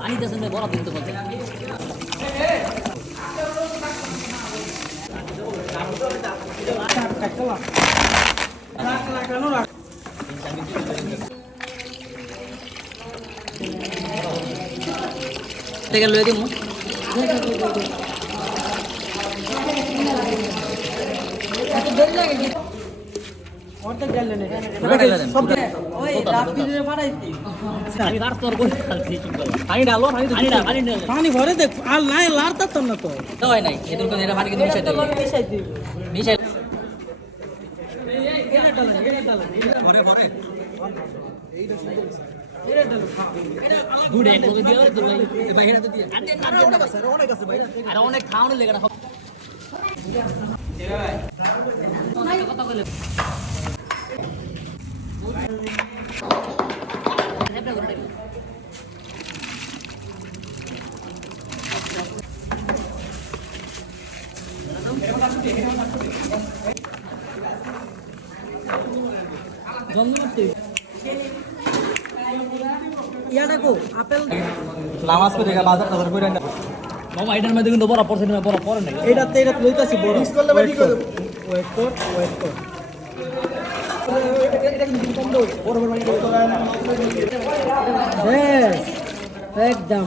পানি দেন বড় দিন তো বলতে থেকে লয়ে দিমু এত দেরি লাগে কি অর্ধেক ডাল নেন সব ওই রাত্রি ধরে বাড়াইছি আমি কার তোর কই খালছি পানি ডালো পানি ডাল পানি ভরে দেখ আর নাই লারতা তো না তো তো হয় নাই এদুর কোন এরা পানি কিন্তু মিশাই দেব মিশাই দিই মিশাই এটা ডাল ভরে ভরে এটা ডাল এটা গুড এক লোকে দিও রে ভাই ভাই এটা তো দিয়ে আরে অনেক আছে অনেক আছে ভাই আরে অনেক খাওয়ানো লেগে না কথা বলে ইয়াটা কো আপেল নামাজ পড়ে বাজার টাজার করে না মামা এটার মধ্যে কিন্তু বড় পড়ছে না বড় পড়ে না এটা লইতাছি বড় মিস করলে ভাই ঠিক হবে ওয়েট কর এটা কিন্তু কম দাও বড় বড় মানে বেশ একদম